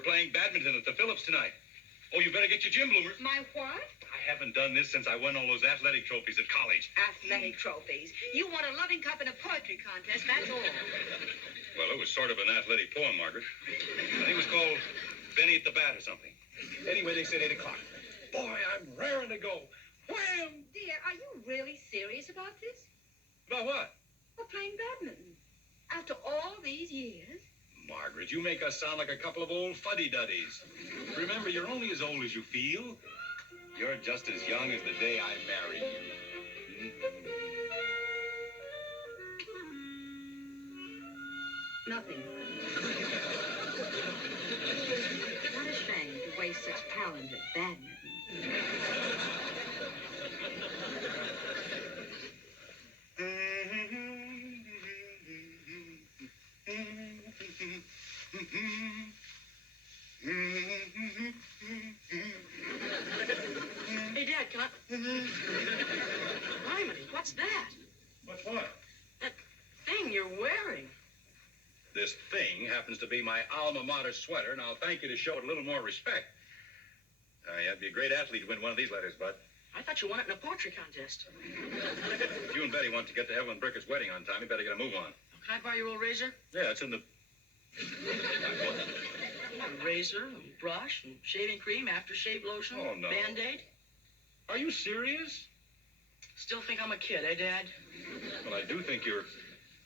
We're playing badminton at the Phillips tonight. Oh, you better get your gym bloomers. My what? I haven't done this since I won all those athletic trophies at college. Athletic trophies. You won a loving cup in a poetry contest, that's all. Well, it was sort of an athletic poem, Margaret. I think it was called Benny at the Bat or something. Anyway, they said 8 o'clock. Boy, I'm raring to go. Wham! Dear, are you really serious about this? About what? We're playing badminton. After all these years? Margaret, you make us sound like a couple of old fuddy-duddies. Remember, you're only as old as you feel. You're just as young as the day I married you. Nothing. What a shame to waste such talent at badminton. Hey, Dad, can I... Blimey, what's that? What's what? That thing you're wearing. This thing happens to be my alma mater sweater, and I'll thank you to show it a little more respect. You have to be a great athlete to win one of these letters, Bud. I thought you won it in a poetry contest. If you and Betty want to get to Evelyn Bricker's wedding on time, you better get a move on. Can I buy your old razor? Yeah, it's in the... A razor, a brush, and shaving cream, aftershave lotion, Oh, no. Band-Aid. Are you serious? Still think I'm a kid, eh, Dad? Well, I do think you're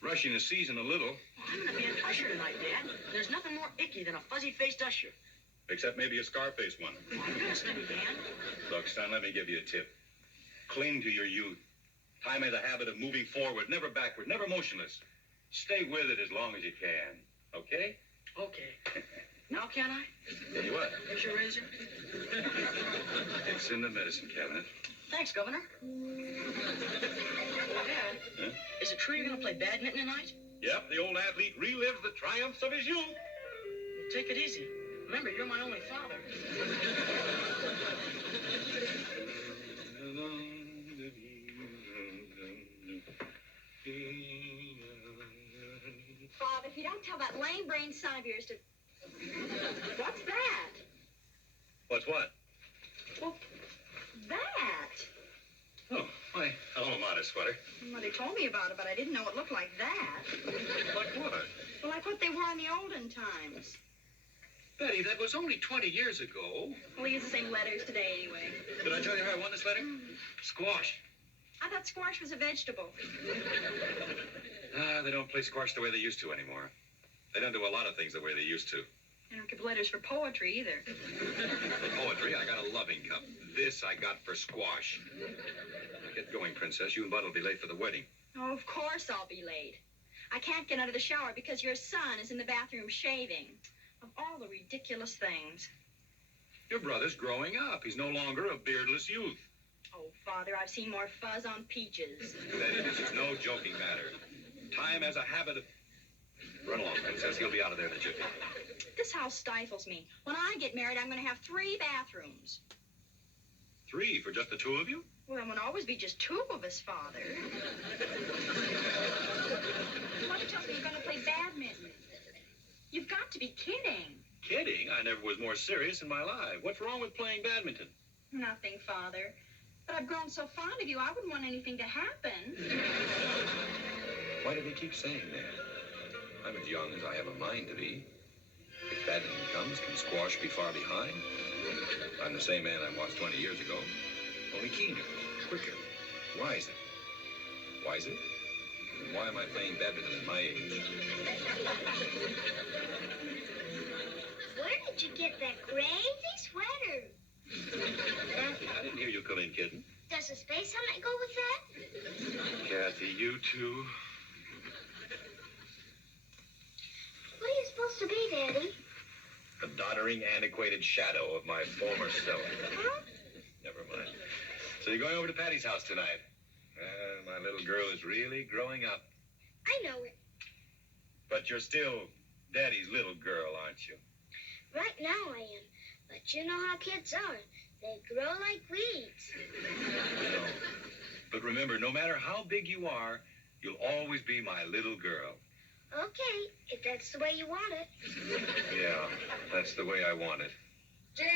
rushing the season a little. Well, I'm gonna be an usher tonight, Dad. There's nothing more icky than a fuzzy-faced usher. Except maybe a Scarface one. Oh, you're a steady, Dan. Look, son, let me give you a tip. Cling to your youth. Time has a habit of moving forward, never backward, never motionless. Stay with it as long as you can. Okay? Okay. Now can I? Tell you what, Here's your razor. it's in the medicine cabinet. Thanks, Governor. Dad, Huh? is it true you're gonna play badminton tonight? Yep, the old athlete relives the triumphs of his youth. Well, take it easy. Remember, you're my only father. Bob, if you don't tell that lame-brained son of yours to... What's that? What's what? Well, that. Oh, my alma mater sweater. Well, they told me about it, but I didn't know it looked like that. Like what? Well, like what they wore in the olden times. Betty, that was only 20 years ago. Well, he has the same letters today anyway. Did I tell you how I won this letter? Squash. I thought squash was a vegetable. They don't play squash the way they used to anymore. They don't do a lot of things the way they used to. They don't give letters for poetry either. For poetry, I got a loving cup. This I got for squash. Now get going, Princess. You and Bud will be late for the wedding. Oh, of course I'll be late. I can't get out of the shower because your son is in the bathroom shaving. Of all the ridiculous things. Your brother's growing up. He's no longer a beardless youth. Oh, Father, I've seen more fuzz on peaches. Betty, this is no joking matter. Time has a habit of... Run along, Princess. He'll be out of there in a jiffy. This house stifles me. When I get married, I'm going to have 3 bathrooms. 3 for just the 2 of you? Well, there won't always be just 2 of us, Father. Mother tells me you're going to play badminton. You've got to be kidding. Kidding? I never was more serious in my life. What's wrong with playing badminton? Nothing, Father. But I've grown so fond of you, I wouldn't want anything to happen. Why do they keep saying that? I'm as young as I have a mind to be. If badminton comes, can squash be far behind? I'm the same man I was 20 years ago. Only keener, quicker, wiser. Wiser? Then why am I playing badminton at my age? Where did you get that crazy sweater? Kathy, I didn't hear you come in, kitten. Does a space helmet go with that? Kathy, you too. What are you supposed to be, Daddy? The doddering, antiquated shadow of my former self. Huh? Never mind. So you're going over to Patty's house tonight? My little girl is really growing up. I know it. But you're still Daddy's little girl, aren't you? Right now I am. But you know how kids are. They grow like weeds. No. But remember, no matter how big you are, you'll always be my little girl. Okay, if that's the way you want it. Yeah, that's the way I want it. Jim,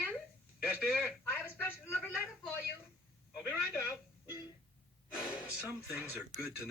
Yes, dear? I have a special delivery letter for you. I'll be right out. Some things are good to know.